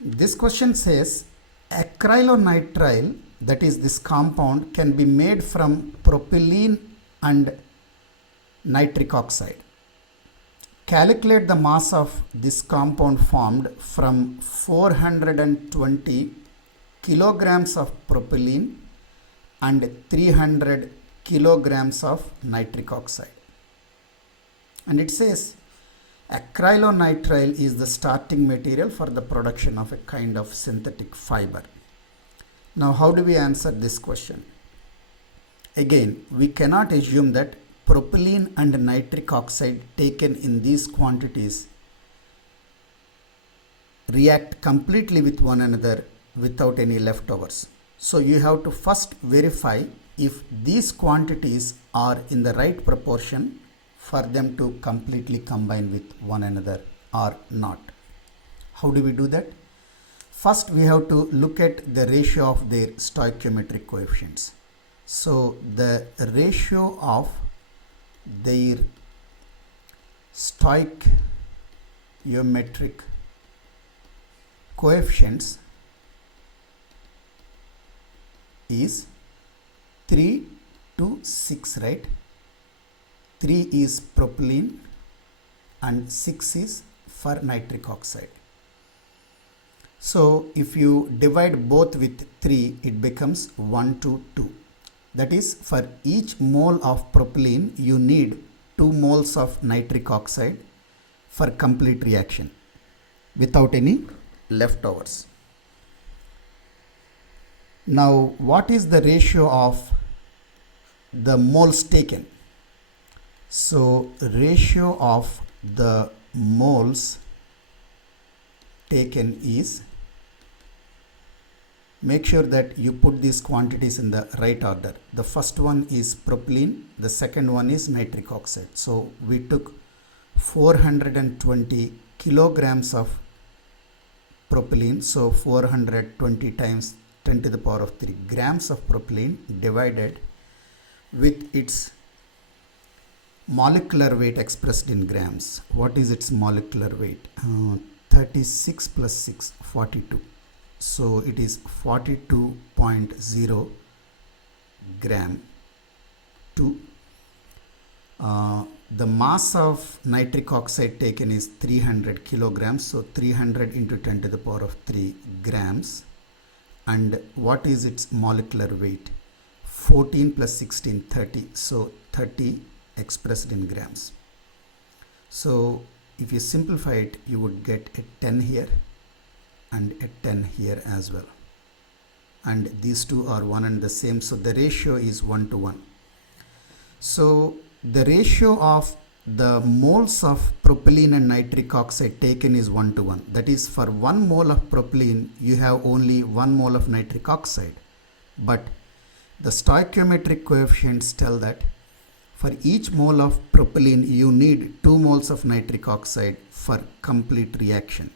This question says acrylonitrile, that is this compound, can be made from propylene and nitric oxide. Calculate the mass of this compound formed from 420 kilograms of propylene and 300 kilograms of nitric oxide. And it says acrylonitrile is the starting material for the production of a kind of synthetic fiber. Now, how do we answer this question? Again, we cannot assume that propylene and nitric oxide taken in these quantities react completely with one another without any leftovers. So you have to first verify if these quantities are in the right proportion for them to completely combine with one another or not. How do we do that? First, we have to look at the ratio of their stoichiometric coefficients. So the ratio of their stoichiometric coefficients is 3 to 6, right? 3 is propylene and 6 is for nitric oxide. So if you divide both with 3, it becomes 1 to 2. That is, for each mole of propylene, you need 2 moles of nitric oxide for complete reaction without any leftovers. Now, what is the ratio of the moles taken? So, ratio of the moles taken is, make sure that you put these quantities in the right order. The first one is propylene, the second one is nitric oxide. So, we took 420 kilograms of propylene. So, 420 times 10 to the power of 3 grams of propylene divided with its molecular weight expressed in grams. What is its molecular weight? 36 plus 6, 42. So it is 42.0 gram to the mass of nitric oxide taken is 300 kilograms. So 300 into 10 to the power of 3 grams. And what is its molecular weight? 14 plus 16, 30. So 30 expressed in grams. So if you simplify it, you would get a 10 here and a 10 here as well. And these two are one and the same. So the ratio is 1 to 1. So the ratio of the moles of propylene and nitric oxide taken is 1 to 1. That is, for 1 mole of propylene, you have only 1 mole of nitric oxide. But the stoichiometric coefficients tell that for each mole of propylene, you need 2 moles of nitric oxide for complete reaction.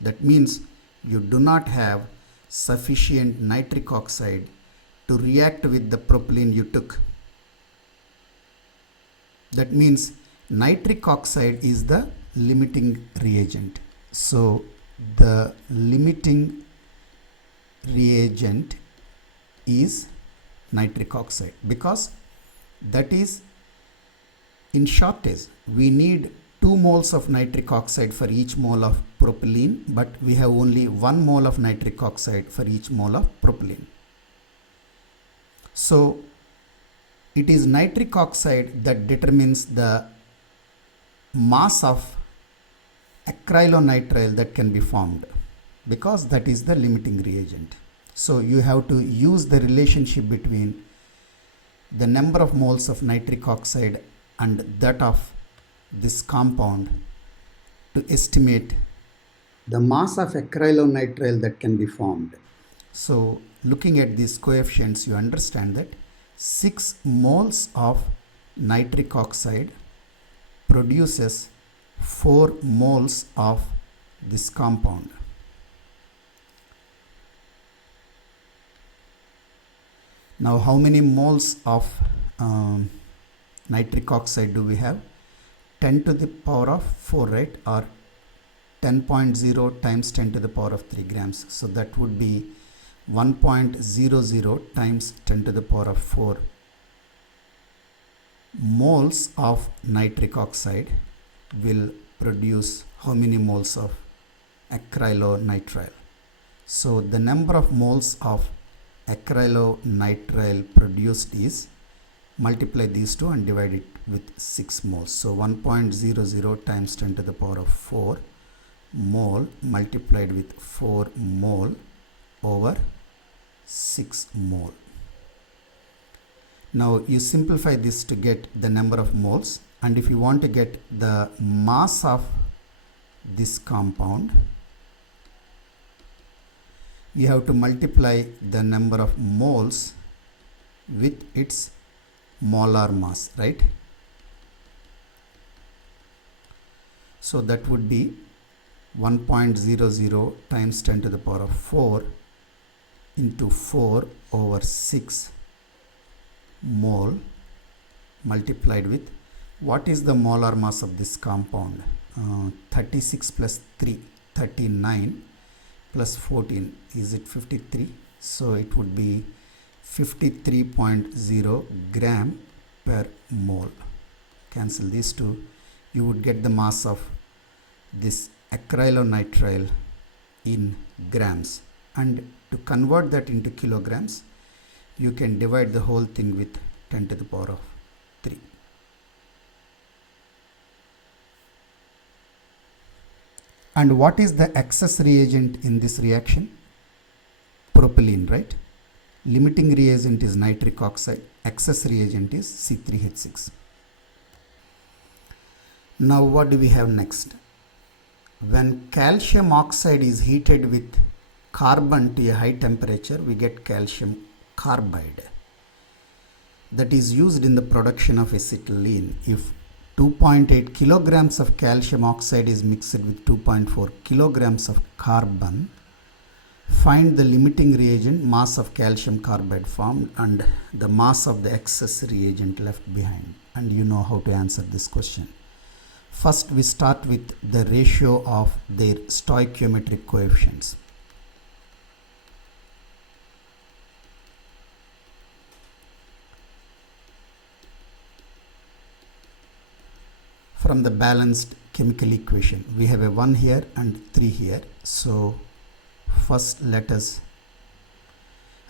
That means you do not have sufficient nitric oxide to react with the propylene you took. That means nitric oxide is the limiting reagent. So the limiting reagent is nitric oxide, because that is in shortage. We need 2 moles of nitric oxide for each mole of propylene, but we have only 1 mole of nitric oxide for each mole of propylene. So it is nitric oxide that determines the mass of acrylonitrile that can be formed, because that is the limiting reagent. So you have to use the relationship between the number of moles of nitric oxide and that of this compound to estimate the mass of acrylonitrile that can be formed. So looking at these coefficients, you understand that 6 moles of nitric oxide produces 4 moles of this compound. Now, how many moles of nitric oxide do we have? 10 to the power of 4, right? Or 10.0 times 10 to the power of 3 grams. So that would be 1.00 times 10 to the power of 4 moles of nitric oxide will produce how many moles of acrylonitrile. So the number of moles of acrylonitrile produced is, multiply these two and divide it with 6 moles. So 1.00 times 10 to the power of 4 mole multiplied with 4 mole over 6 mole. Now you simplify this to get the number of moles, and if you want to get the mass of this compound, you have to multiply the number of moles with its molar mass, right? So that would be 1.00 times 10 to the power of 4 into 4 over 6 mole multiplied with, what is the molar mass of this compound? 36 plus 3, 39 plus 14, is it 53? So it would be 53.0 gram per mole. Cancel these two, you would get the mass of this acrylonitrile in grams, and to convert that into kilograms, you can divide the whole thing with 10 to the power of 3. And what is the excess reagent in this reaction? Propylene, right? Limiting reagent is nitric oxide, excess reagent is C3H6. Now what do we have next? When calcium oxide is heated with carbon to a high temperature, we get calcium carbide that is used in the production of acetylene. If 2.8 kilograms of calcium oxide is mixed with 2.4 kilograms of carbon, find the limiting reagent, mass of calcium carbide formed, and the mass of the excess reagent left behind. And you know how to answer this question. First, we start with the ratio of their stoichiometric coefficients. From the balanced chemical equation, we have a 1 here and 3 here. So first let us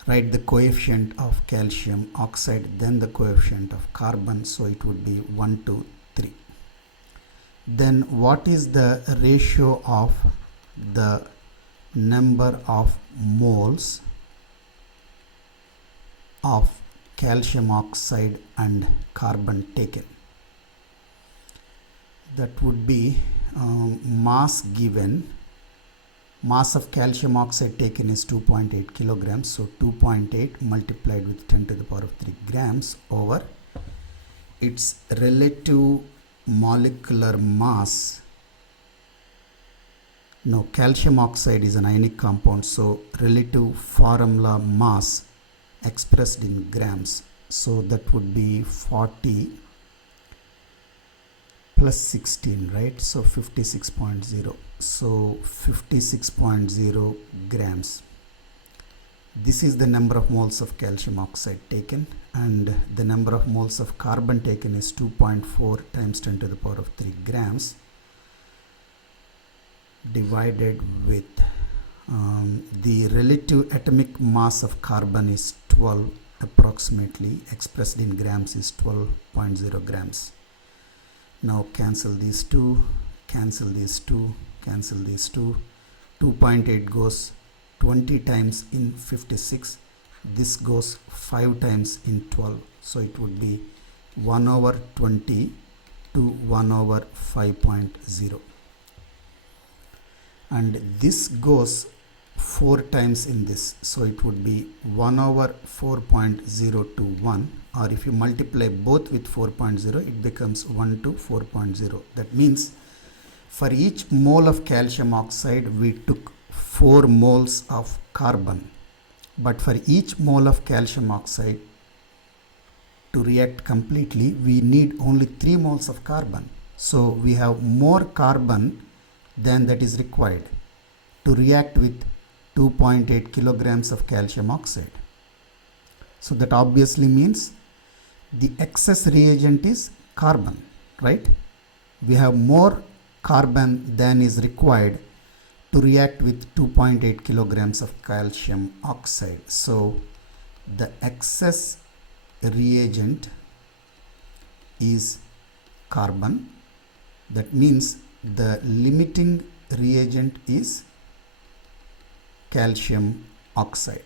write the coefficient of calcium oxide, then the coefficient of carbon. So it would be 1 to 3. Then what is the ratio of the number of moles of calcium oxide and carbon taken? That would be mass given. Mass of calcium oxide taken is 2.8 kilograms. So 2.8 multiplied with 10 to the power of 3 grams over its relative molecular mass. No, calcium oxide is an ionic compound, so relative formula mass expressed in grams. So that would be 40 plus 16, right? So 56.0. So 56.0 grams. This is the number of moles of calcium oxide taken, and the number of moles of carbon taken is 2.4 times 10 to the power of 3 grams divided with the relative atomic mass of carbon is 12 approximately, expressed in grams is 12.0 grams. Now cancel these two, cancel these two, cancel these two. 2.8 goes 20 times in 56. This goes 5 times in 12. So it would be 1 over 20 to 1 over 5.0. And this goes 4 times in this. So it would be 1 over 4.021, or if you multiply both with 4.0, it becomes 1 to 4.0. That means for each mole of calcium oxide, we took 4 moles of carbon. But for each mole of calcium oxide to react completely, we need only 3 moles of carbon. So we have more carbon than that is required to react with 2.8 kilograms of calcium oxide. So that obviously means the excess reagent is carbon, right? We have more carbon than is required to react with 2.8 kilograms of calcium oxide. So the excess reagent is carbon. That means the limiting reagent is calcium oxide.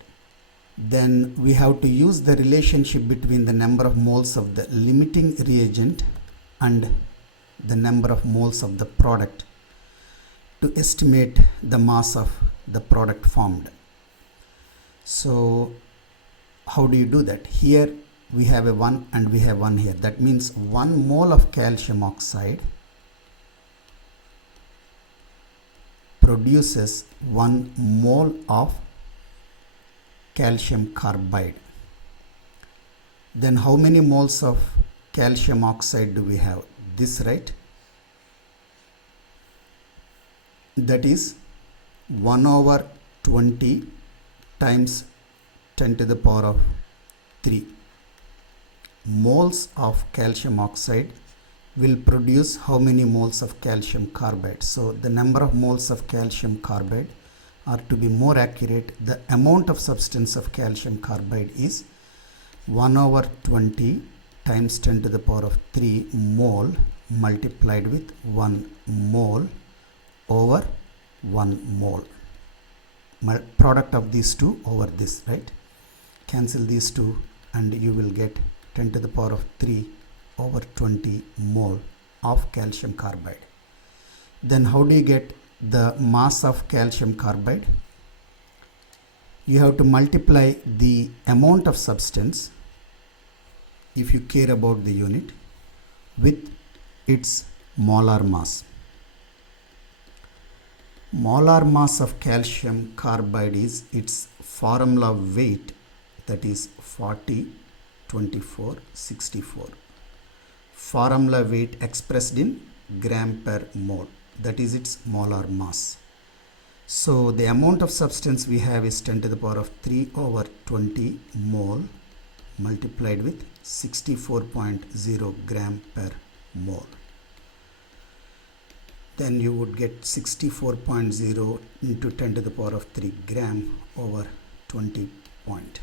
Then we have to use the relationship between the number of moles of the limiting reagent and the number of moles of the product to estimate the mass of the product formed. So how do you do that? Here we have a 1 and we have 1 here. That means 1 mole of calcium oxide produces 1 mole of calcium carbide. Then how many moles of calcium oxide do we have? This, right? That is 1/20 times 10 to the power of 3 moles of calcium oxide will produce how many moles of calcium carbide. So the number of moles of calcium carbide, or to be more accurate, the amount of substance of calcium carbide is 1/20 times 10 to the power of 3 mole multiplied with 1 mole over 1 mole. Product of these two over this, right? Cancel these two and you will get 10 to the power of 3 over 20 mole of calcium carbide. Then how do you get the mass of calcium carbide? You have to multiply the amount of substance, if you care about the unit, with its molar mass. Molar mass of calcium carbide is its formula weight, that is 40, 24, 64. Formula weight expressed in gram per mole, that is its molar mass. So the amount of substance we have is 10 to the power of 3 over 20 mole multiplied with 64.0 gram per mole. Then you would get 64.0 into 10 to the power of 3 gram over 20 point.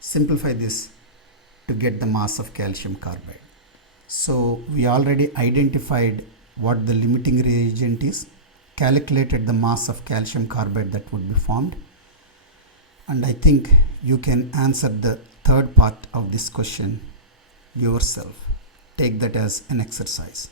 Simplify this to get the mass of calcium carbide. So we already identified what the limiting reagent is, calculated the mass of calcium carbide that would be formed, and I think you can answer the third part of this question yourself. Take that as an exercise.